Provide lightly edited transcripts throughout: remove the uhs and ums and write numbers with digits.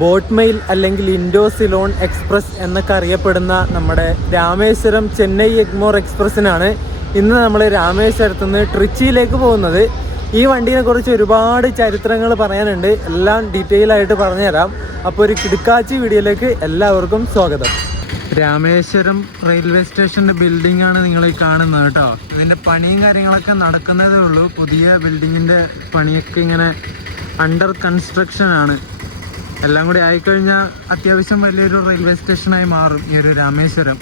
Boat mail അല്ലെങ്കിൽ Indo Ceylon express എന്നൊക്കെ അറിയപ്പെടുന്ന നമ്മുടെ രാമേശ്വരം ചെന്നൈ എഗ്മോർ എക്സ്പ്രസ്സിനാണ് ഇന്ന് നമ്മൾ രാമേശ്വരത്ത് നിന്ന് ട്രിച്ചിയിലേക്ക് പോകുന്നത്. ഈ വണ്ടീനെ കുറിച്ച് ഒരുപാട് ചരിത്രങ്ങൾ പറയാനുണ്ട്, എല്ലാം ഡീറ്റെയിൽ ആയിട്ട് പറഞ്ഞുതരാം. അപ്പോൾ ഒരു കിടുക്കാച്ചി വീഡിയോയിലേക്ക് എല്ലാവർക്കും സ്വാഗതം. രാമേശ്വരം റെയിൽവേ സ്റ്റേഷൻ്റെ ബിൽഡിംഗ് ആണ് നിങ്ങൾ ഈ കാണുന്നത് കേട്ടോ. ഇതിൻ്റെ പണിയും കാര്യങ്ങളൊക്കെ നടക്കുന്നതേ ഉള്ളൂ. പുതിയ ബിൽഡിങ്ങിൻ്റെ പണിയൊക്കെ ഇങ്ങനെ അണ്ടർ കൺസ്ട്രക്ഷൻ ആണ്. എല്ലാം കൂടി ആയിക്കഴിഞ്ഞാൽ അത്യാവശ്യം വലിയൊരു റെയിൽവേ സ്റ്റേഷനായി മാറും ഈ ഒരു രാമേശ്വരം.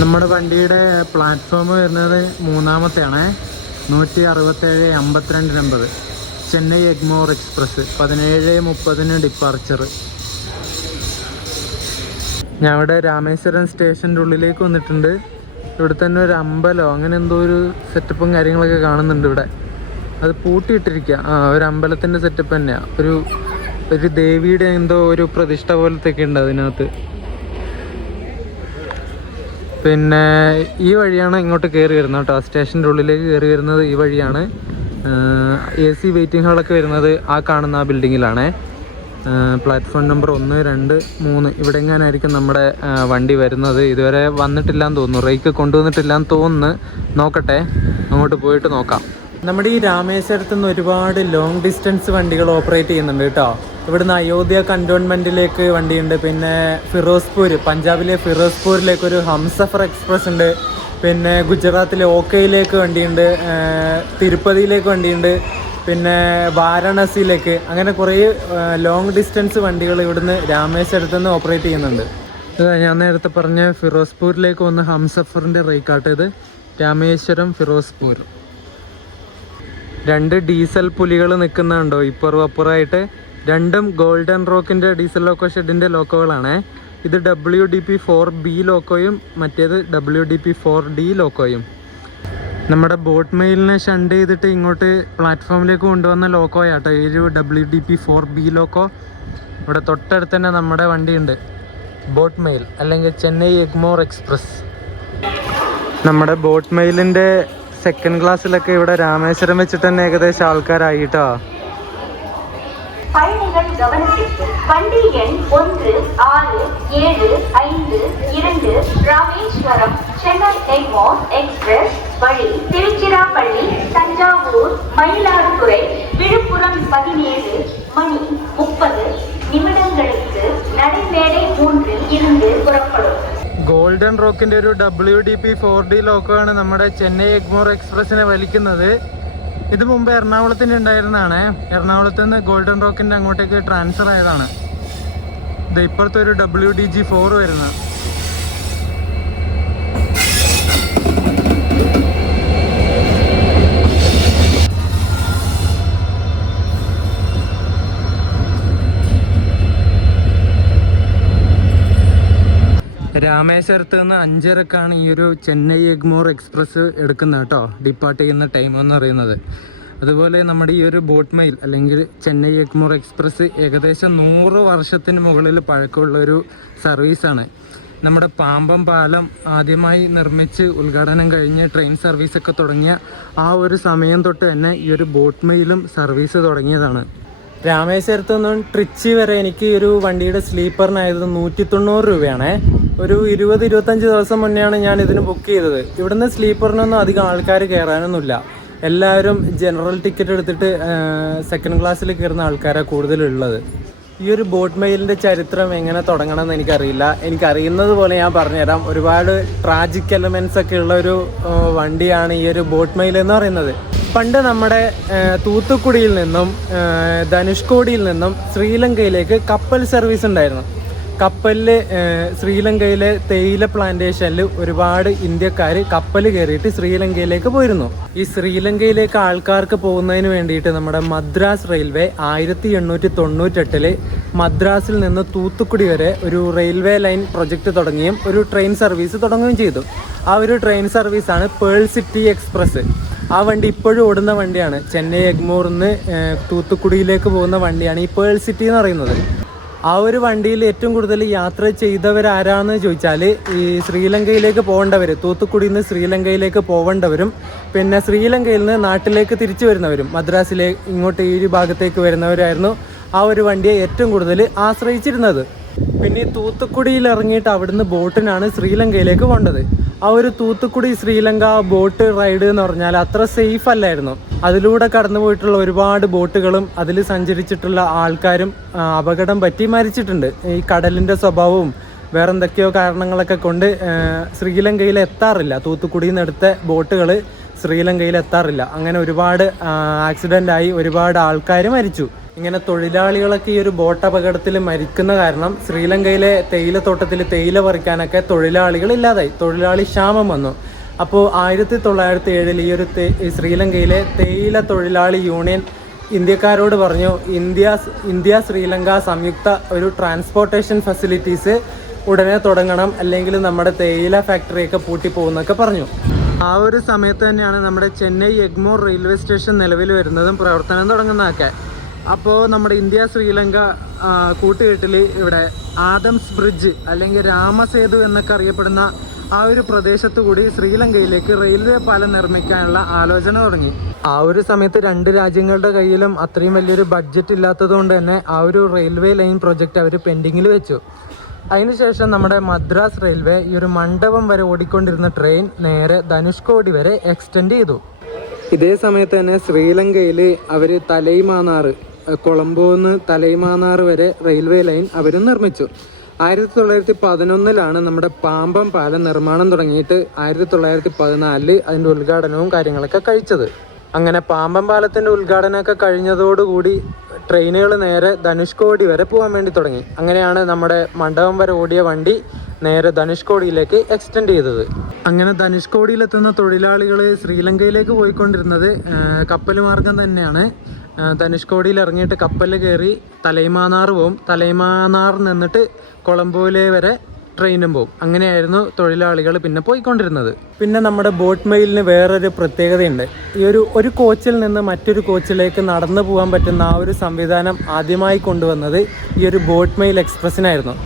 നമ്മുടെ വണ്ടിയുടെ പ്ലാറ്റ്ഫോം വരുന്നത് 3-ാമത്തെയാണ്. 167-52 number Chennai Egmore express. 17:30 departure. ഞാൻ ഇവിടെ രാമേശ്വരം സ്റ്റേഷൻ്റെ ഉള്ളിലേക്ക് വന്നിട്ടുണ്ട്. ഇവിടെ തന്നെ ഒരു അമ്പലമോ അങ്ങനെ എന്തോ ഒരു സെറ്റപ്പും കാര്യങ്ങളൊക്കെ കാണുന്നുണ്ട് ഇവിടെ. അത് പൂട്ടിയിട്ടിരിക്കുക. ഒരു അമ്പലത്തിൻ്റെ സെറ്റപ്പ് തന്നെയാണ്. ഒരു ദേവിയുടെ എന്തോ ഒരു പ്രതിഷ്ഠ പോലത്തെയൊക്കെ ഉണ്ട് അതിനകത്ത്. പിന്നെ ഈ വഴിയാണ് ഇങ്ങോട്ട് കയറി വരുന്നത് കേട്ടോ. സ്റ്റേഷൻ്റെ ഉള്ളിലേക്ക് കയറി വരുന്നത് ഈ വഴിയാണ്. AC വെയിറ്റിംഗ് ഹാളൊക്കെ വരുന്നത് ആ കാണുന്ന ആ ബിൽഡിങ്ങിലാണ്. പ്ലാറ്റ്ഫോം നമ്പർ 1, 2, 3 ഇവിടെ എങ്ങാനായിരിക്കും നമ്മുടെ വണ്ടി വരുന്നത്. ഇതുവരെ വന്നിട്ടില്ലാന്ന് തോന്നുന്നു, റേക്ക് കൊണ്ടുവന്നിട്ടില്ലാന്ന് തോന്നുന്നു. നോക്കട്ടെ, അങ്ങോട്ട് പോയിട്ട് നോക്കാം. നമ്മുടെ ഈ രാമേശ്വരത്ത് നിന്ന് ഒരുപാട് ലോങ് ഡിസ്റ്റൻസ് വണ്ടികൾ ഓപ്പറേറ്റ് ചെയ്യുന്നുണ്ട് കേട്ടോ. ഇവിടുന്ന് അയോധ്യ കൻ്റോൺമെൻറ്റിലേക്ക് വണ്ടിയുണ്ട്. പിന്നെ ഫിറോസ്പൂർ, പഞ്ചാബിലെ ഫിറോസ്പൂരിലേക്കൊരു ഹംസഫർ എക്സ്പ്രസ് ഉണ്ട്. പിന്നെ ഗുജറാത്തിലെ ഓക്കയിലേക്ക് വണ്ടിയുണ്ട്. തിരുപ്പതിയിലേക്ക് വണ്ടിയുണ്ട്. പിന്നെ വാരണസിയിലേക്ക്, അങ്ങനെ കുറേ ലോങ് ഡിസ്റ്റൻസ് വണ്ടികൾ ഇവിടുന്ന് രാമേശ്വരത്ത് നിന്ന് ഓപ്പറേറ്റ് ചെയ്യുന്നുണ്ട്. ഞാൻ നേരത്തെ പറഞ്ഞ ഫിറോസ്പൂരിലേക്ക് വന്ന ഹംസഫറിൻ്റെ റേക്കാട്ട് ഇത്. രാമേശ്വരം ഫിറോസ്പൂർ. 2 ഡീസൽ പുലികൾ നിൽക്കുന്നുണ്ടോ ഇപ്പുറം അപ്പുറമായിട്ട്. രണ്ടും ഗോൾഡൻ റോക്കിൻ്റെ ഡീസൽ ലോക്കോ ഷെഡിൻ്റെ ലോക്കോകളാണ്. ഇത് WDP-4B ലോക്കോയും മറ്റേത് WDP-4D ലോക്കോയും. നമ്മുടെ ബോട്ട് മെയിലിനെ ഷണ്ട് ചെയ്തിട്ട് ഇങ്ങോട്ട് പ്ലാറ്റ്ഫോമിലേക്ക് കൊണ്ടുവന്ന ലോക്കോയാട്ടോ ഈ ഒരു WDP-4B ലോക്കോ. ഇവിടെ തൊട്ടടുത്ത് തന്നെ നമ്മുടെ വണ്ടിയുണ്ട്, ബോട്ട് മെയിൽ അല്ലെങ്കിൽ ചെന്നൈ എഗ്മോർ എക്സ്പ്രസ്. നമ്മുടെ ബോട്ട് മെയിലിൻ്റെ സെക്കൻഡ് ക്ലാസ്സിലൊക്കെ ഇവിടെ രാമേശ്വരം വെച്ചിട്ട് തന്നെ ഏകദേശം ആൾക്കാരായിട്ടോ. பயணிகள் கவனத்திற்கு வண்டி எண் 1675 ராமேஸ்வரம் சென்னை எக்மோர் எக்ஸ்பிரஸ் வழி திருச்சிராப்பள்ளி, தஞ்சாவூர், மயிலாடுதுறை, விழுப்புரம் 17 மணி 30 நிமிடங்களுக்கு நடைமேடை 3 இருந்து புறப்படும். ഗോൾഡൻ റോക്കിൻ്റെ ഒരു WDP-4D ലോക്കോ ആണ് നമ്മുടെ ചെന്നൈ എഗ്മോർ എക്സ്പ്രസിനെ വലിക്കുന്നത്. ഇത് മുമ്പ് എറണാകുളത്തിൻ്റെ ഉണ്ടായിരുന്നതാണ്. എറണാകുളത്ത് നിന്ന് ഗോൾഡൻ റോക്കിൻ്റെ അങ്ങോട്ടേക്ക് ട്രാൻസ്ഫർ ആയതാണ്. ഇത് ഇപ്പോഴത്തെ ഒരു WDG-4 വരുന്നത്. രാമേശ്വരത്ത് നിന്ന് 5:30-ക്കാണ് ഈ ഒരു ചെന്നൈ എഗ്മോർ എക്സ്പ്രസ് എടുക്കുന്നത് കേട്ടോ. ഡിപ്പാർട്ട് ചെയ്യുന്ന ടൈം എന്ന് പറയുന്നത്. അതുപോലെ നമ്മുടെ ഈ ഒരു ബോട്ട് മെയിൽ അല്ലെങ്കിൽ ചെന്നൈ എഗ്മോർ എക്സ്പ്രസ് ഏകദേശം 100 വർഷത്തിന് മുകളിൽ പഴക്കമുള്ളൊരു സർവീസാണ്. നമ്മുടെ പാമ്പം പാലം ആദ്യമായി നിർമ്മിച്ച് ഉദ്ഘാടനം കഴിഞ്ഞ് ട്രെയിൻ സർവീസൊക്കെ തുടങ്ങിയ ആ ഒരു സമയം തൊട്ട് തന്നെ ഈ ഒരു ബോട്ട് മെയിലും സർവീസ് തുടങ്ങിയതാണ്. രാമേശ്വരത്ത് നിന്നും ട്രിച്ചി വരെ എനിക്ക് ഒരു വണ്ടിയുടെ സ്ലീപ്പറിനായത് 190 രൂപയാണ്. ഒരു 20-25 ദിവസം മുന്നെയാണ് ഞാൻ ഇതിന് ബുക്ക് ചെയ്തത്. ഇവിടുന്ന് സ്ലീപ്പറിനൊന്നും അധികം ആൾക്കാർ കയറാനൊന്നുമില്ല. എല്ലാവരും ജനറൽ ടിക്കറ്റ് എടുത്തിട്ട് സെക്കൻഡ് ക്ലാസ്സിൽ കയറുന്ന ആൾക്കാരാണ് കൂടുതലുള്ളത്. ഈ ഒരു ബോട്ട് മെയിലിൻ്റെ ചരിത്രം എങ്ങനെ തുടങ്ങണമെന്ന് എനിക്കറിയില്ല. എനിക്കറിയുന്നത് പോലെ ഞാൻ പറഞ്ഞുതരാം. ഒരുപാട് ട്രാജിക് എലമെൻറ്റ്സ് ഒക്കെ ഉള്ള ഒരു വണ്ടിയാണ് ഈ ഒരു ബോട്ട് മെയിൽ എന്ന് പറയുന്നത്. പണ്ട് നമ്മുടെ തൂത്തുക്കുടിയിൽ നിന്നും ധനുഷ്കോടിയിൽ നിന്നും ശ്രീലങ്കയിലേക്ക് കപ്പൽ സർവീസ് ഉണ്ടായിരുന്നു. കപ്പലിൽ ശ്രീലങ്കയിലെ തേയില പ്ലാന്റേഷനിൽ ഒരുപാട് ഇന്ത്യക്കാർ കപ്പൽ കയറിയിട്ട് ശ്രീലങ്കയിലേക്ക് പോയിരുന്നു. ഈ ശ്രീലങ്കയിലേക്ക് ആൾക്കാർക്ക് പോകുന്നതിന് വേണ്ടിയിട്ട് നമ്മുടെ മദ്രാസ് റെയിൽവേ 1898 മദ്രാസിൽ നിന്ന് തൂത്തുക്കുടി വരെ ഒരു റെയിൽവേ ലൈൻ പ്രൊജക്റ്റ് തുടങ്ങുകയും ഒരു ട്രെയിൻ സർവീസ് തുടങ്ങുകയും ചെയ്തു. ആ ഒരു ട്രെയിൻ സർവീസാണ് പേൾ സിറ്റി എക്സ്പ്രസ്. ആ വണ്ടി ഇപ്പോഴും ഓടുന്ന വണ്ടിയാണ്. ചെന്നൈ എഗ്മോറിൽ നിന്ന് തൂത്തുക്കുടിയിലേക്ക് പോകുന്ന വണ്ടിയാണ് ഈ പേൾ സിറ്റി എന്ന് പറയുന്നത്. ആ ഒരു വണ്ടിയിൽ ഏറ്റവും കൂടുതൽ യാത്ര ചെയ്തവരാരാന്ന് ചോദിച്ചാൽ ഈ ശ്രീലങ്കയിലേക്ക് പോകേണ്ടവർ, തൂത്തുക്കുടിയിൽ നിന്ന് ശ്രീലങ്കയിലേക്ക് പോകേണ്ടവരും പിന്നെ ശ്രീലങ്കയിൽ നിന്ന് നാട്ടിലേക്ക് തിരിച്ചു വരുന്നവരും മദ്രാസിലെ ഇങ്ങോട്ട് ഈ ഭാഗത്തേക്ക് വരുന്നവരായിരുന്നു ആ ഒരു വണ്ടിയെ ഏറ്റവും കൂടുതൽ ആശ്രയിച്ചിരുന്നത്. പിന്നെ ഈ തൂത്തുക്കുടിയിൽ ഇറങ്ങിയിട്ട് അവിടുന്ന് ബോട്ടിനാണ് ശ്രീലങ്കയിലേക്ക് പോകേണ്ടത്. ആ ഒരു തൂത്തുക്കുടി ശ്രീലങ്ക ബോട്ട് റൈഡ് എന്ന് പറഞ്ഞാൽ അത്ര സേഫ് അല്ലായിരുന്നു. അതിലൂടെ കടന്നു പോയിട്ടുള്ള ഒരുപാട് ബോട്ടുകളും അതിൽ സഞ്ചരിച്ചിട്ടുള്ള ആൾക്കാരും അപകടം പറ്റി മരിച്ചിട്ടുണ്ട്. ഈ കടലിൻ്റെ സ്വഭാവവും വേറെന്തൊക്കെയോ കാരണങ്ങളൊക്കെ കൊണ്ട് ശ്രീലങ്കയിൽ എത്താറില്ല. തൂത്തുക്കുടിയിൽ നിന്ന് എടുത്ത ബോട്ടുകൾ ശ്രീലങ്കയിൽ എത്താറില്ല. അങ്ങനെ ഒരുപാട് ആക്സിഡൻ്റായി ഒരുപാട് ആൾക്കാർ മരിച്ചു. ഇങ്ങനെ തൊഴിലാളികളൊക്കെ ഈ ഒരു ബോട്ട് അപകടത്തിൽ മരിക്കുന്ന കാരണം ശ്രീലങ്കയിലെ തേയിലത്തോട്ടത്തിൽ തേയില പറിക്കാനൊക്കെ തൊഴിലാളികൾ ഇല്ലാതായി. തൊഴിലാളി ക്ഷാമം വന്നു. അപ്പോൾ 1907 ഈ ഒരു ശ്രീലങ്കയിലെ തേയില തൊഴിലാളി യൂണിയൻ ഇന്ത്യക്കാരോട് പറഞ്ഞു, ഇന്ത്യ ശ്രീലങ്ക സംയുക്ത ഒരു ട്രാൻസ്പോർട്ടേഷൻ ഫെസിലിറ്റീസ് ഉടനെ തുടങ്ങണം, അല്ലെങ്കിൽ നമ്മുടെ തേയില ഫാക്ടറിയൊക്കെ പൂട്ടിപ്പോകുന്നൊക്കെ പറഞ്ഞു. ആ ഒരു സമയത്ത് തന്നെയാണ് നമ്മുടെ ചെന്നൈ എഗ്മോർ റെയിൽവേ സ്റ്റേഷൻ നിലവിൽ വരുന്നതും പ്രവർത്തനം തുടങ്ങുന്നതൊക്കെ. അപ്പോൾ നമ്മുടെ ഇന്ത്യ ശ്രീലങ്ക കൂട്ടുകെട്ടിൽ ഇവിടെ ആദംസ് ബ്രിഡ്ജ് അല്ലെങ്കിൽ രാമസേതു എന്നൊക്കെ അറിയപ്പെടുന്ന ആ ഒരു പ്രദേശത്തു കൂടി ശ്രീലങ്കയിലേക്ക് റെയിൽവേ പാലം നിർമ്മിക്കാനുള്ള ആലോചന തുടങ്ങി. ആ ഒരു സമയത്ത് രണ്ട് രാജ്യങ്ങളുടെ കയ്യിലും അത്രയും വലിയൊരു ബഡ്ജറ്റ് ഇല്ലാത്തത് കൊണ്ട് തന്നെ ആ ഒരു റെയിൽവേ ലൈൻ പ്രൊജക്റ്റ് അവർ പെൻഡിങ്ങിൽ വെച്ചു. അതിനുശേഷം നമ്മുടെ മദ്രാസ് റെയിൽവേ ഈ ഒരു മണ്ഡപം വരെ ഓടിക്കൊണ്ടിരുന്ന ട്രെയിൻ നേരെ ധനുഷ്കോടി വരെ എക്സ്റ്റെൻഡ് ചെയ്തു. ഇതേ സമയത്ത് തന്നെ ശ്രീലങ്കയിൽ അവർ തലൈമാനാർ, കൊളംബോന്ന് തലൈമാനാർ വരെ റെയിൽവേ ലൈൻ അവരും നിർമ്മിച്ചു. 1911 നമ്മുടെ പാമ്പം പാലം നിർമ്മാണം തുടങ്ങിയിട്ട് 1914 അതിൻ്റെ ഉദ്ഘാടനവും കാര്യങ്ങളൊക്കെ കഴിച്ചത്. അങ്ങനെ പാമ്പം പാലത്തിൻ്റെ ഉദ്ഘാടനമൊക്കെ കഴിഞ്ഞതോടുകൂടി ട്രെയിനുകൾ നേരെ ധനുഷ്കോടി വരെ പോകാൻ വേണ്ടി തുടങ്ങി. അങ്ങനെയാണ് നമ്മുടെ മണ്ഡപം വരെ ഓടിയ വണ്ടി നേരെ ധനുഷ്കോടിയിലേക്ക് എക്സ്റ്റെൻഡ് ചെയ്തത്. അങ്ങനെ ധനുഷ്കോടിയിലെത്തുന്ന തൊഴിലാളികൾ ശ്രീലങ്കയിലേക്ക് പോയിക്കൊണ്ടിരുന്നത് കപ്പൽ മാർഗം തന്നെയാണ്. ധനുഷ്കോടിയിൽ ഇറങ്ങിയിട്ട് കപ്പലിൽ കയറി തലൈമാനാർ പോവും. തലൈമാനാർ നിന്നിട്ട് കൊളംബോയിലെ വരെ ട്രെയിനും പോകും. അങ്ങനെയായിരുന്നു തൊഴിലാളികൾ പിന്നെ പോയിക്കൊണ്ടിരുന്നത്. പിന്നെ നമ്മുടെ ബോട്ട് മെയിലിന് വേറൊരു പ്രത്യേകതയുണ്ട്. ഈ ഒരു കോച്ചിൽ നിന്ന് മറ്റൊരു കോച്ചിലേക്ക് നടന്നു പോകാൻ പറ്റുന്ന ആ ഒരു സംവിധാനം ആദ്യമായി കൊണ്ടുവന്നത് ഈ ഒരു ബോട്ട് മെയിൽ എക്സ്പ്രസ്സിനായിരുന്നു.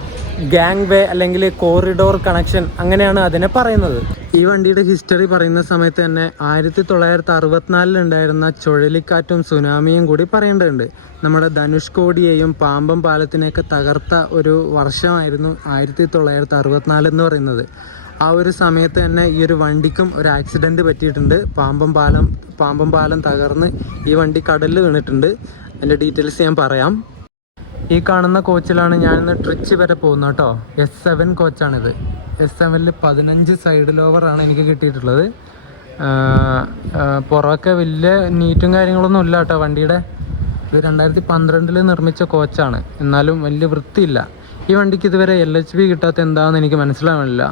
ഗാങ് വേ അല്ലെങ്കിൽ കോറിഡോർ കണക്ഷൻ അങ്ങനെയാണ് അതിനെ പറയുന്നത്. ഈ വണ്ടിയുടെ ഹിസ്റ്ററി പറയുന്ന സമയത്ത് തന്നെ 1964 ഉണ്ടായിരുന്ന ചുഴലിക്കാറ്റും സുനാമിയും കൂടി പറയേണ്ടതുണ്ട്. നമ്മുടെ ധനുഷ്കോടിയെയും പാമ്പം പാലത്തിനെയൊക്കെ തകർത്ത ഒരു വർഷമായിരുന്നു 1964 എന്ന് പറയുന്നത്. ആ ഒരു സമയത്ത് തന്നെ ഈ ഒരു വണ്ടിക്കും ഒരു ആക്സിഡൻറ്റ് പറ്റിയിട്ടുണ്ട്. പാമ്പം പാലം തകർന്ന് ഈ വണ്ടി കടലിൽ വീണിട്ടുണ്ട്. അതിൻ്റെ ഡീറ്റെയിൽസ് ഞാൻ പറയാം. ഈ കാണുന്ന കോച്ചിലാണ് ഞാനിന്ന് ട്രിച്ചി വരെ പോകുന്നത് കേട്ടോ. S7 കോച്ചാണിത്. S7ൽ 15 സൈഡ് ലോവറാണ് എനിക്ക് കിട്ടിയിട്ടുള്ളത്. പുറമൊക്കെ വലിയ നീറ്റും കാര്യങ്ങളൊന്നും ഇല്ല കേട്ടോ വണ്ടിയുടെ. ഇത് 2012 നിർമ്മിച്ച കോച്ചാണ്, എന്നാലും വലിയ വൃത്തിയില്ല. ഈ വണ്ടിക്ക് ഇതുവരെ LHB കിട്ടാത്ത എന്താണെന്ന് എനിക്ക് മനസ്സിലാവില്ല.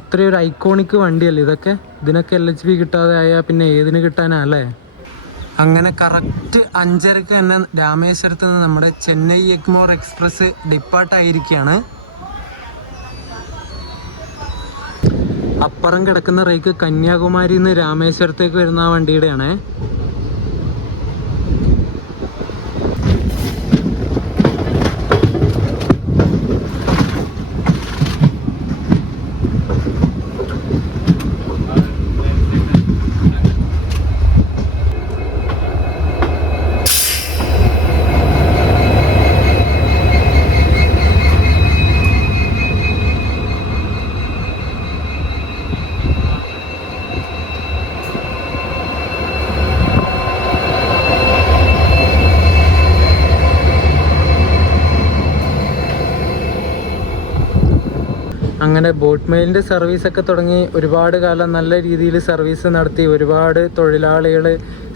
അത്രയും ഒരു ഐക്കോണിക് വണ്ടിയല്ലേ ഇതൊക്കെ. ഇതിനൊക്കെ LHB കിട്ടാതെ ആയാൽ പിന്നെ ഏതിന് കിട്ടാനല്ലേ. അങ്ങനെ കറക്റ്റ് 5:30 തന്നെ രാമേശ്വരത്ത് നിന്ന് നമ്മുടെ ചെന്നൈ എഗ്മോർ എക്സ്പ്രസ് ഡിപ്പാർട്ടായിരിക്കുകയാണ്. അപ്പുറം കിടക്കുന്ന റേക്ക് കന്യാകുമാരിയിൽ നിന്ന് രാമേശ്വരത്തേക്ക് വരുന്ന ആ വണ്ടിയുടെയാണേ. അങ്ങനെ ബോട്ട് മെയിലിൻ്റെ സർവീസൊക്കെ തുടങ്ങി ഒരുപാട് കാലം നല്ല രീതിയിൽ സർവീസ് നടത്തി. ഒരുപാട് തൊഴിലാളികൾ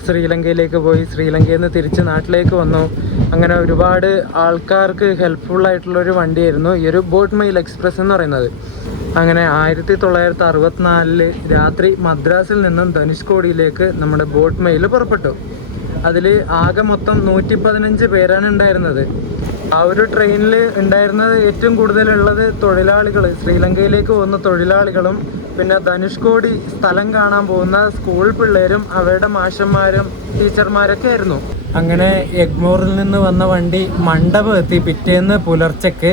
ശ്രീലങ്കയിലേക്ക് പോയി, ശ്രീലങ്കയിൽ നിന്ന് തിരിച്ച് നാട്ടിലേക്ക് വന്നു. അങ്ങനെ ഒരുപാട് ആൾക്കാർക്ക് ഹെൽപ്ഫുള്ളായിട്ടുള്ളൊരു വണ്ടിയായിരുന്നു ഈ ഒരു ബോട്ട് മെയിൽ എക്സ്പ്രസ് എന്ന് പറയുന്നത്. അങ്ങനെ 1964 രാത്രി മദ്രാസിൽ നിന്നും ധനുഷ്കോടിയിലേക്ക് നമ്മുടെ ബോട്ട് മെയിൽ പുറപ്പെട്ടു. അതിൽ ആകെ മൊത്തം 115 പേരാണ് ഉണ്ടായിരുന്നത്. ആ ഒരു ട്രെയിനിൽ ഉണ്ടായിരുന്നത് ഏറ്റവും കൂടുതലുള്ളത് തൊഴിലാളികൾ, ശ്രീലങ്കയിലേക്ക് പോകുന്ന തൊഴിലാളികളും പിന്നെ ധനുഷ്കോടി സ്ഥലം കാണാൻ പോകുന്ന സ്കൂൾ പിള്ളേരും അവരുടെ മാഷന്മാരും ടീച്ചർമാരൊക്കെ ആയിരുന്നു. അങ്ങനെ എഗ്മോറിൽ നിന്ന് വന്ന വണ്ടി മണ്ഡപം എത്തി. പിറ്റേന്ന് പുലർച്ചയ്ക്ക്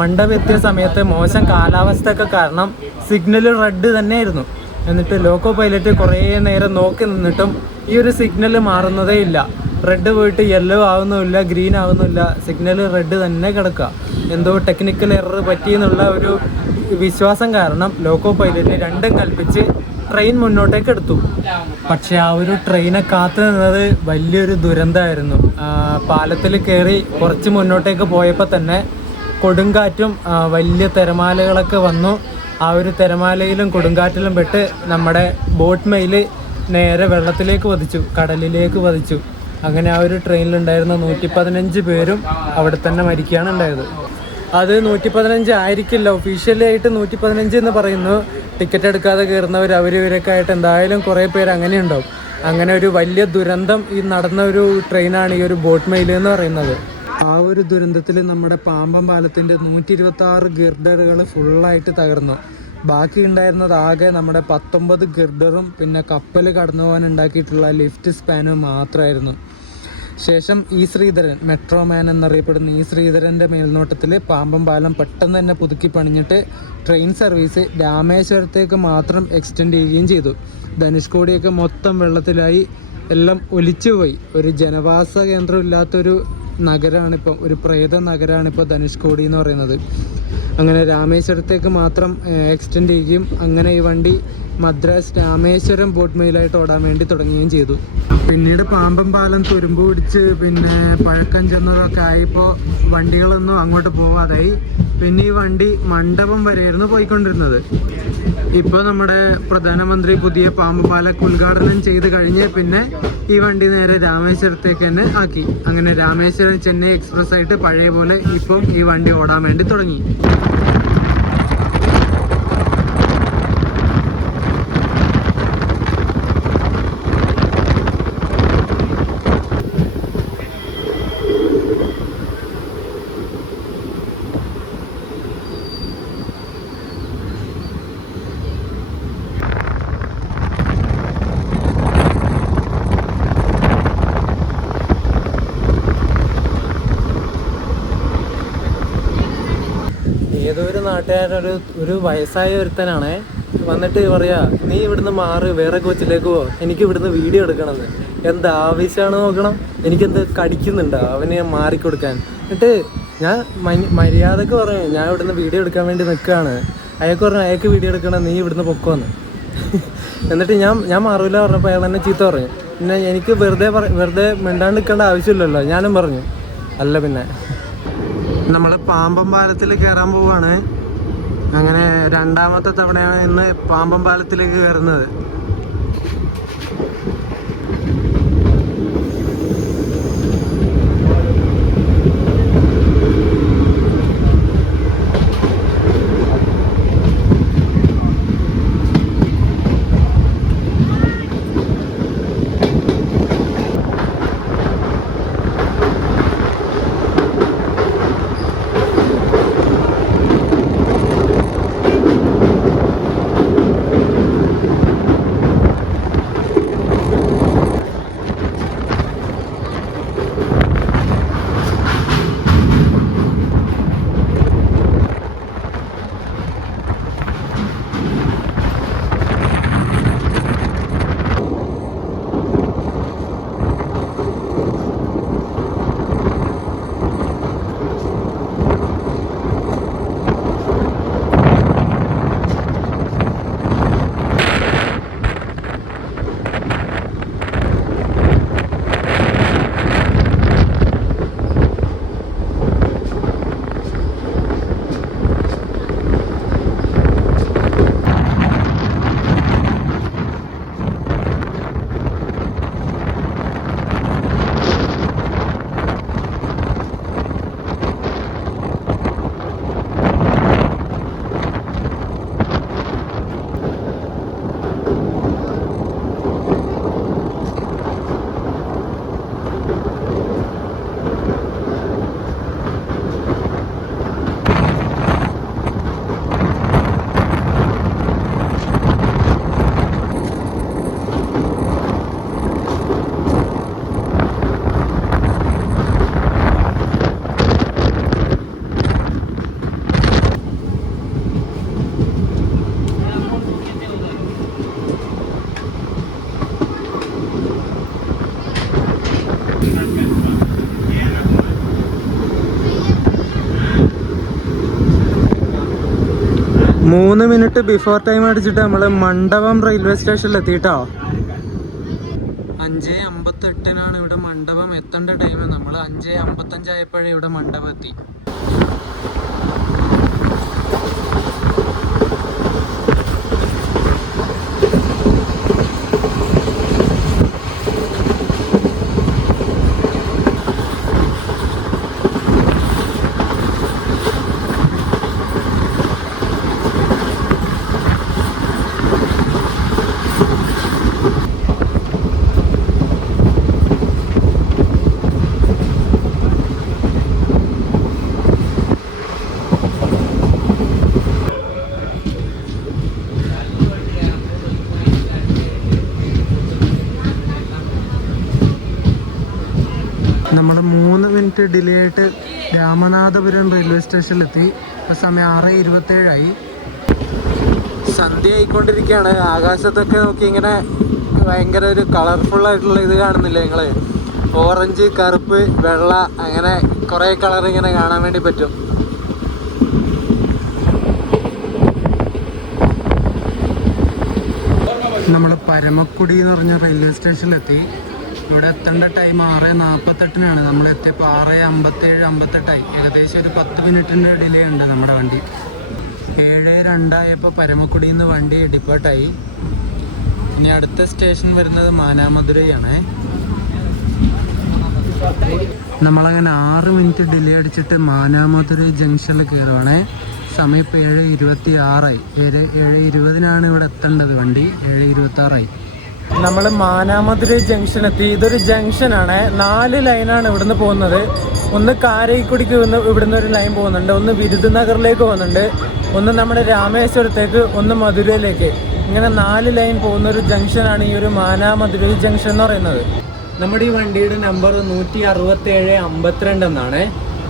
മണ്ഡപം എത്തിയ സമയത്ത് മോശം കാലാവസ്ഥയൊക്കെ കാരണം സിഗ്നൽ റെഡ് തന്നെയായിരുന്നു. എന്നിട്ട് ലോക്കോ പൈലറ്റ് കുറേ നേരം നോക്കി നിന്നിട്ടും ഈ ഒരു സിഗ്നൽ മാറുന്നതേ ഇല്ല. റെഡ് പോയിട്ട് യെല്ലോ ആവുന്നുമില്ല, ഗ്രീൻ ആവുന്നില്ല, സിഗ്നൽ റെഡ് തന്നെ കിടക്കുക. എന്തോ ടെക്നിക്കൽ എറർ പറ്റിയെന്നുള്ള ഒരു വിശ്വാസം കാരണം ലോക്കോ പൈലറ്റ് രണ്ടും കൽപ്പിച്ച് ട്രെയിൻ മുന്നോട്ടേക്ക് എടുത്തു. പക്ഷെ ആ ഒരു ട്രെയിനെ കാത്തു നിന്നത് വലിയൊരു ദുരന്തമായിരുന്നു. പാലത്തിൽ കയറി കുറച്ച് മുന്നോട്ടേക്ക് പോയപ്പോൾ തന്നെ കൊടുങ്കാറ്റും വലിയ തിരമാലകളൊക്കെ വന്നു. ആ ഒരു തിരമാലയിലും കൊടുങ്കാറ്റിലും പെട്ട് നമ്മുടെ ബോട്ട് മെയിൽ നേരെ വെള്ളത്തിലേക്ക് പതിച്ചു, കടലിലേക്ക് പതിച്ചു. അങ്ങനെ ആ ഒരു ട്രെയിനിലുണ്ടായിരുന്ന 115 പേരും അവിടെ തന്നെ മരിക്കുകയാണ് ഉണ്ടായത്. അത് 115 ആയിരിക്കില്ല, ഒഫീഷ്യലി ആയിട്ട് 115 എന്ന് പറയുന്നു. ടിക്കറ്റ് എടുക്കാതെ കയറുന്നവർ ഇവരൊക്കെ ആയിട്ട് എന്തായാലും കുറേ പേര് അങ്ങനെ ഉണ്ടാവും. അങ്ങനെ ഒരു വലിയ ദുരന്തം ഈ നടന്ന ഒരു ട്രെയിനാണ് ഈ ഒരു ബോട്ട് മെയിൽ എന്ന് പറയുന്നത്. ആ ഒരു ദുരന്തത്തിൽ നമ്മുടെ പാമ്പം പാലത്തിൻ്റെ 126 ഗിർഡറുകൾ ഫുള്ളായിട്ട് തകർന്നു. ബാക്കി ഉണ്ടായിരുന്നത് ആകെ നമ്മുടെ 19 ഗിർഡറും പിന്നെ കപ്പൽ കടന്നു പോകാൻ ഉണ്ടാക്കിയിട്ടുള്ള ലിഫ്റ്റ് സ്പാനും മാത്രമായിരുന്നു. ശേഷം ഈ ശ്രീധരൻ, മെട്രോമാൻ എന്നറിയപ്പെടുന്ന ഈ ശ്രീധരൻ്റെ മേൽനോട്ടത്തിൽ പാമ്പം പാലം പെട്ടെന്ന് തന്നെ പുതുക്കി പണിഞ്ഞിട്ട് ട്രെയിൻ സർവീസ് രാമേശ്വരത്തേക്ക് മാത്രം എക്സ്റ്റെൻഡ് ചെയ്യുകയും ചെയ്തു. ധനുഷ്കോടിയൊക്കെ മൊത്തം വെള്ളത്തിലായി, എല്ലാം ഒലിച്ചുപോയി. ഒരു ജനവാസ കേന്ദ്രം ഇല്ലാത്തൊരു നഗരമാണിപ്പോൾ, ഒരു പ്രേത നഗരമാണിപ്പോൾ ധനുഷ്കോടി എന്ന് പറയുന്നത്. അങ്ങനെ രാമേശ്വരത്തേക്ക് മാത്രം എക്സ്റ്റെൻഡ് ചെയ്യുകയും അങ്ങനെ ഈ വണ്ടി മദ്രാസ് രാമേശ്വരം ബോട്ട് മെയിലായിട്ട് ഓടാൻ വേണ്ടി തുടങ്ങുകയും ചെയ്തു. പിന്നീട് പാമ്പം പാലം തുരുമ്പ് പിടിച്ച് പിന്നെ പഴക്കം ചെന്നതൊക്കെ ആയിപ്പോൾ വണ്ടികളൊന്നും അങ്ങോട്ട് പോവാതായി. പിന്നെ ഈ വണ്ടി മണ്ഡപം വരെയായിരുന്നു പോയിക്കൊണ്ടിരുന്നത്. ഇപ്പോൾ നമ്മുടെ പ്രധാനമന്ത്രി പുതിയ പാമ്പം പാലം ഉദ്ഘാടനം ചെയ്ത് കഴിഞ്ഞ് പിന്നെ ഈ വണ്ടി നേരെ രാമേശ്വരത്തേക്ക് തന്നെ ആക്കി. അങ്ങനെ രാമേശ്വരം ചെന്നൈ എക്സ്പ്രസ് ആയിട്ട് പഴയ പോലെ ഇപ്പം ഈ വണ്ടി ഓടാൻ വേണ്ടി തുടങ്ങി. ഏതോ ഒരു നാട്ടുകാരൊരു വയസ്സായ ഒരുത്തനാണ് വന്നിട്ട് പറയാ, നീ ഇവിടുന്ന് മാറ്, വേറെ കോച്ചിലേക്ക് പോ, എനിക്ക് ഇവിടുന്ന് വീഡിയോ എടുക്കണമെന്ന്. എന്താ ആവശ്യമാണ് നോക്കണം, എനിക്കെന്ത് കടിക്കുന്നുണ്ടോ അവന് മാറിക്കൊടുക്കാൻ. എന്നിട്ട് ഞാൻ മര്യാദക്ക് പറഞ്ഞു, ഞാൻ ഇവിടുന്ന് വീഡിയോ എടുക്കാൻ വേണ്ടി നിൽക്കുകയാണ്. അയാൾക്ക് പറഞ്ഞു അയാൾക്ക് വീഡിയോ എടുക്കണം, നീ ഇവിടുന്ന് പൊക്കോന്ന്. എന്നിട്ട് ഞാൻ മാറൂല പറഞ്ഞപ്പോൾ അയാൾ എന്നെ ചീത്ത പറഞ്ഞു. പിന്നെ എനിക്ക് വെറുതെ മിണ്ടാണ്ട് നിൽക്കേണ്ട ആവശ്യമില്ലല്ലോ, ഞാനും പറഞ്ഞു. അല്ല പിന്നെ നമ്മൾ പാമ്പം പാലത്തിൽ കയറാൻ പോവാണ്. അങ്ങനെ രണ്ടാമത്തെ തവണയാണ് ഇന്ന് പാമ്പം പാലത്തിലേക്ക് കയറുന്നത്. 3 മിനിറ്റ് ബിഫോർ ടൈം അടിച്ചിട്ട് നമ്മൾ മണ്ഡപം റെയിൽവേ സ്റ്റേഷനിൽ എത്തിയിട്ടോ. 5:58 ഇവിടെ മണ്ഡപം എത്തേണ്ട ടൈം. നമ്മൾ 5:55 ആയപ്പോഴേ ഇവിടെ മണ്ഡപം എത്തി. നമ്മൾ 3 മിനിറ്റ് ഡിലേ ആയിട്ട് രാമനാഥപുരം റെയിൽവേ സ്റ്റേഷനിലെത്തി. ഇപ്പോൾ സമയം 6:27 സന്ധ്യ ആയിക്കൊണ്ടിരിക്കുകയാണ്. ആകാശത്തൊക്കെ നോക്കി ഇങ്ങനെ ഭയങ്കര ഒരു കളർഫുള്ളായിട്ടുള്ള ഇത് കാണുന്നില്ലേ നിങ്ങൾ? ഓറഞ്ച്, കറുപ്പ്, വെള്ള, അങ്ങനെ കുറേ കളർ ഇങ്ങനെ കാണാൻ വേണ്ടി പറ്റും. നമ്മൾ പരമക്കുടി എന്ന് പറഞ്ഞ റെയിൽവേ സ്റ്റേഷനിലെത്തി. ഇവിടെ എത്തേണ്ട ടൈം 6:48 നമ്മൾ എത്തിയപ്പോൾ 6:57 ഏകദേശം ഒരു 10 മിനിറ്റിൻ്റെ ഡിലേ ഉണ്ട് നമ്മുടെ വണ്ടി. 7:02 പരമക്കുടിയിൽ നിന്ന് വണ്ടി ഡിപ്പാർട്ടായി. ഇനി അടുത്ത സ്റ്റേഷൻ വരുന്നത് മാനാമധുരയാണ്. നമ്മളങ്ങനെ 6 മിനിറ്റ് ഡിലേ അടിച്ചിട്ട് മാനാമധുരൈ ജംഗ്ഷനിൽ കയറുവാണേ. സമയം ഇപ്പോൾ 7:26 7:20 ഇവിടെ എത്തേണ്ടത് വണ്ടി. 7:26 നമ്മൾ മാനാമധുരൈ ജംഗ്ഷൻ എത്തി. ഇതൊരു ജംഗ്ഷനാണ്. 4 ലൈനാണ് ഇവിടുന്ന് പോകുന്നത്. ഒന്ന് കാരൈക്കുടിക്ക് ഇവിടുന്ന് ഒരു ലൈൻ പോകുന്നുണ്ട്, ഒന്ന് വിരുദനഗറിലേക്ക് പോകുന്നുണ്ട്, ഒന്ന് നമ്മുടെ രാമേശ്വരത്തേക്ക്, ഒന്ന് മധുരയിലേക്ക്. ഇങ്ങനെ 4 ലൈൻ പോകുന്ന ഒരു ജംഗ്ഷനാണ് ഈ ഒരു മാനാമധുരൈ ജംഗ്ഷൻ എന്ന് പറയുന്നത്. നമ്മുടെ ഈ വണ്ടിയുടെ നമ്പർ 16752 എന്നാണ്.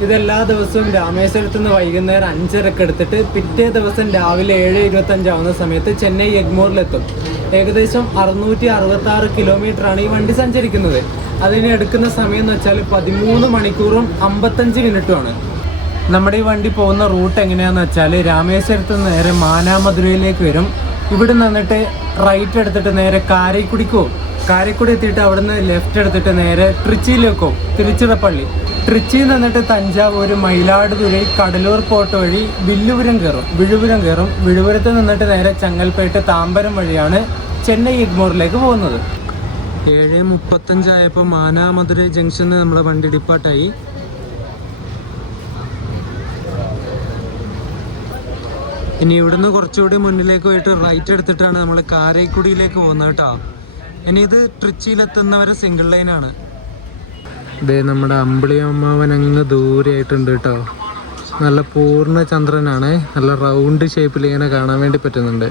ഇതെല്ലാ ദിവസവും രാമേശ്വരത്ത് നിന്ന് വൈകുന്നേരം 5:30 എടുത്തിട്ട് പിറ്റേ ദിവസം രാവിലെ 7:25 ആവുന്ന സമയത്ത് ചെന്നൈ എഗ്മോറിലെത്തും. ഏകദേശം 666 കിലോമീറ്ററാണ് ഈ വണ്ടി സഞ്ചരിക്കുന്നത്. അതിന് എടുക്കുന്ന സമയം എന്ന് വെച്ചാൽ 13 മണിക്കൂറും 55 മിനിറ്റുമാണ്. നമ്മുടെ ഈ വണ്ടി പോകുന്ന റൂട്ട് എങ്ങനെയാണെന്ന് വെച്ചാൽ രാമേശ്വരത്ത് നിന്ന് നേരെ മാനാമധുരയിലേക്ക് വരും. ഇവിടെ നിന്നിട്ട് റൈറ്റ് എടുത്തിട്ട് നേരെ കാരൈക്കുടിക്ക് പോകും. കാരൈക്കുടി എത്തിയിട്ട് അവിടെ നിന്ന് ലെഫ്റ്റ് എടുത്തിട്ട് നേരെ ട്രിച്ചിയിലേക്ക് പോകും, തിരുച്ചിറപ്പള്ളി. ട്രിച്ചിയിൽ നിന്നിട്ട് തഞ്ചാവൂർ, മയിലാടുതുറൈ, കടലൂർ പോർട്ട് വഴി വിഴുപുരം കയറും. വിഴുപുരത്ത് നിന്നിട്ട് നേരെ ചങ്ങൽപേട്ട്, താമ്പരം വഴിയാണ് ചെന്നൈ എഗ്മോറിലേക്ക് പോകുന്നത്. 7:35 മാനാമധുരൈ ജംഗ്ഷനിൽ നമ്മുടെ വണ്ടി ഡിപ്പാർട്ടായി. ഇനി ഇവിടുന്ന് കുറച്ചുകൂടി മുന്നിലേക്ക് പോയിട്ട് റൈറ്റ് എടുത്തിട്ടാണ് നമ്മൾ കാരൈക്കുടിയിലേക്ക് പോകുന്നത് കേട്ടോ. ഇനി ഇത് ട്രിച്ചിയിലെത്തുന്നവരെ സിംഗിൾ ലൈനാണ്. ഇതേ നമ്മുടെ അമ്പിളി അമ്മാവൻ അങ്ങ് ദൂരെ ആയിട്ടുണ്ട് കേട്ടോ. നല്ല പൂർണ്ണ ചന്ദ്രനാണ്. നല്ല റൗണ്ട് ഷേപ്പിൽ ഇങ്ങനെ കാണാൻ വേണ്ടി പറ്റുന്നുണ്ട്.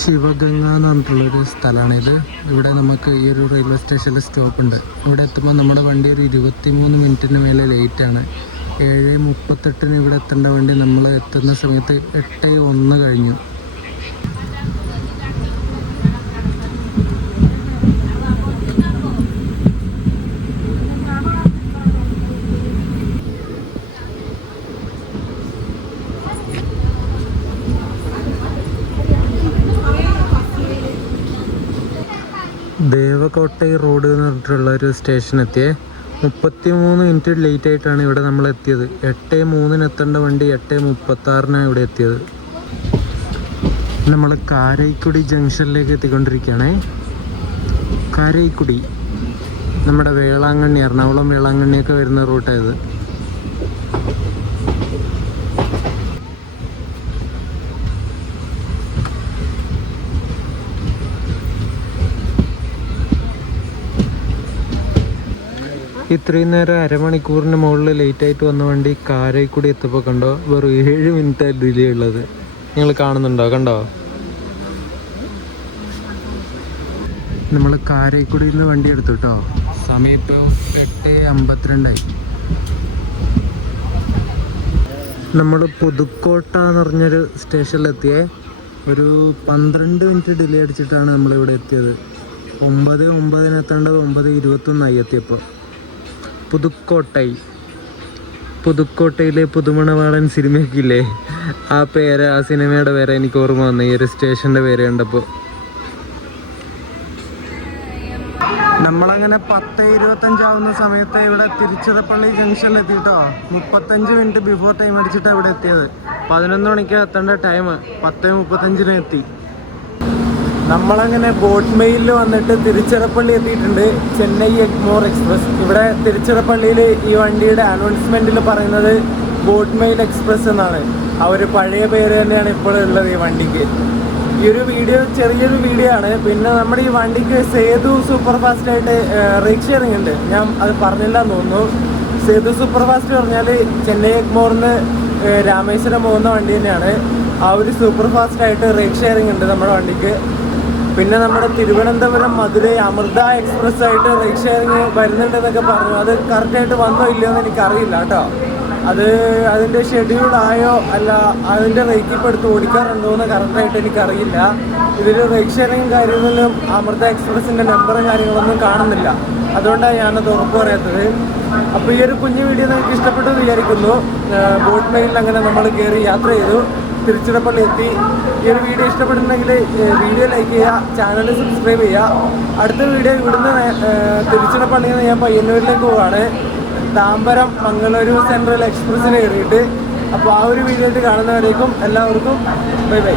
ശിവഗംഗ എന്ന് പറഞ്ഞിട്ടുള്ളൊരു സ്ഥലമാണിത്. ഇവിടെ നമുക്ക് ഈ ഒരു റെയിൽവേ സ്റ്റേഷനിൽ സ്റ്റോപ്പുണ്ട്. ഇവിടെ എത്തുമ്പോൾ നമ്മുടെ വണ്ടി ഒരു 23 മിനിറ്റിന് മേലെ ലേറ്റാണ്. 7:38 ഇവിടെ എത്തേണ്ട വണ്ടി നമ്മൾ എത്തുന്ന സമയത്ത് 8:01 കഴിഞ്ഞു. ദേവകോട്ടൈ റോഡ് എന്ന് പറഞ്ഞിട്ടുള്ള ഒരു സ്റ്റേഷൻ എത്തിയേ. 33 മിനിറ്റ് ലേറ്റ് ആയിട്ടാണ് ഇവിടെ നമ്മൾ എത്തിയത്. 8:03 എത്തേണ്ട വണ്ടി 8:36 ഇവിടെ എത്തിയത്. നമ്മൾ കാരൈക്കുടി ജംഗ്ഷനിലേക്ക് എത്തിക്കൊണ്ടിരിക്കുകയാണേ. കാരൈക്കുടി നമ്മുടെ വേളാങ്കണ്ണി, എറണാകുളം വേളാങ്കണ്ണിയൊക്കെ വരുന്ന റൂട്ടായത്. ഇത്രയും നേരം അരമണിക്കൂറിന് മുകളിൽ ലേറ്റായിട്ട് വന്ന വണ്ടി കാരൈക്കുടി എത്തപ്പോൾ കണ്ടോ, വെറും 7 മിനിറ്റ് ഡിലേ ഉള്ളത്. നിങ്ങൾ കാണുന്നുണ്ടോ? കണ്ടോ? നമ്മൾ കാരൈക്കുടിയിൽ നിന്ന് വണ്ടി എടുത്തു കേട്ടോ. സമയം ഇപ്പോൾ 8:52. നമ്മൾ പുതുക്കോട്ട എന്ന് പറഞ്ഞൊരു സ്റ്റേഷനിലെത്തിയേ. ഒരു 12 മിനിറ്റ് ഡിലേ അടിച്ചിട്ടാണ് നമ്മളിവിടെ എത്തിയത്. 9:09 എത്തേണ്ടത് 9:21 എത്തിയപ്പോൾ. പുതുക്കോട്ടൈ പുതുക്കോട്ടയിലെ പുതുമണവാളൻ സിനിമയൊക്കെ ഇല്ലേ, ആ പേര്, ആ സിനിമയുടെ പേര് എനിക്ക് ഓർമ്മ വന്നു ഈ ഒരു സ്റ്റേഷൻ്റെ പേര് കണ്ടപ്പോൾ. നമ്മളങ്ങനെ 10:25 സമയത്ത് ഇവിടെ തിരുച്ചിറപ്പള്ളി ജംഗ്ഷനിൽ എത്തിയിട്ടോ. 35 മിനിറ്റ് ബിഫോർ ടൈം അടിച്ചിട്ടാണ് ഇവിടെ എത്തിയത്. 11 മണിക്ക് എത്തേണ്ട ടൈം 10:35 എത്തി. നമ്മളങ്ങനെ ബോട്ട് മെയിലിൽ വന്നിട്ട് തിരുച്ചിറപ്പള്ളി എത്തിയിട്ടുണ്ട്. ചെന്നൈ എഗ്മോർ എക്സ്പ്രസ്. ഇവിടെ തിരുച്ചിറപ്പള്ളിയിൽ ഈ വണ്ടിയുടെ അനൗൺസ്മെൻറ്റിൽ പറയുന്നത് ബോട്ട് മെയിൽ എക്സ്പ്രസ് എന്നാണ്. ആ ഒരു പഴയ പേര് തന്നെയാണ് ഇപ്പോൾ ഉള്ളത് ഈ വണ്ടിക്ക്. ഈ ഒരു വീഡിയോ ചെറിയൊരു വീഡിയോ ആണ്. പിന്നെ നമ്മുടെ ഈ വണ്ടിക്ക് സേതു സൂപ്പർ ഫാസ്റ്റ് ആയിട്ട് റേക്ക് ഷെയറിംഗ് ഉണ്ട്. ഞാൻ അത് പറഞ്ഞില്ല എന്ന് തോന്നുന്നു. സേതു സൂപ്പർ ഫാസ്റ്റ് പറഞ്ഞാൽ ചെന്നൈ എഗ്മോറിന് രാമേശ്വരം പോകുന്ന വണ്ടി തന്നെയാണ്. ആ ഒരു സൂപ്പർ ഫാസ്റ്റ് ആയിട്ട് റേക്ക് ഷെയറിംഗ് ഉണ്ട് നമ്മുടെ വണ്ടിക്ക്. പിന്നെ നമ്മുടെ തിരുവനന്തപുരം മധുരൈ അമൃത എക്സ്പ്രസ് ആയിട്ട് റേക്ക് ഷെയറിംഗ് വരുന്നുണ്ടെന്നൊക്കെ പറഞ്ഞു. അത് കറക്റ്റായിട്ട് വന്നോ ഇല്ലയോ എന്ന് എനിക്കറിയില്ല കേട്ടോ. അത് അതിൻ്റെ ഷെഡ്യൂൾ ആയോ അല്ല അതിൻ്റെ റേറ്റ് ഇപ്പോൾ എടുത്ത് ഓടിക്കാറുണ്ടോ എന്ന് കറക്റ്റായിട്ട് എനിക്കറിയില്ല. ഇതിൽ റേക്ക് ഷെയറിങ്ങും കാര്യങ്ങളിലും അമൃത എക്സ്പ്രസിൻ്റെ നമ്പറും കാര്യങ്ങളൊന്നും കാണുന്നില്ല. അതുകൊണ്ടാണ് ഞാനത് ഉറപ്പ് പറയാത്തത്. അപ്പോൾ ഈ ഒരു കുഞ്ഞു വീഡിയോ നിങ്ങൾക്ക് ഇഷ്ടപ്പെട്ടു എന്ന് വിചാരിക്കുന്നു. ബോട്ട് മെയിലിൽ അങ്ങനെ നമ്മൾ കയറി യാത്ര ചെയ്തു, തിരുച്ചിറപ്പള്ളി എത്തി. ഈ ഒരു വീഡിയോ ഇഷ്ടപ്പെടുന്നെങ്കിൽ വീഡിയോ ലൈക്ക് ചെയ്യുക, ചാനൽ സബ്സ്ക്രൈബ് ചെയ്യുക. അടുത്ത വീഡിയോ ഇവിടുന്ന് തിരുച്ചിറപ്പള്ളിയിൽ നിന്ന് ഞാൻ പയ്യന്നൂരിലേക്ക് പോവുകയാണ്. താമ്പരം മംഗളൂരു സെൻട്രൽ എക്സ്പ്രസ്സിന് കയറിയിട്ട്. അപ്പോൾ ആ ഒരു വീഡിയോ ആയിട്ട് കാണുന്നവരേക്കും എല്ലാവർക്കും ബൈ ബൈ.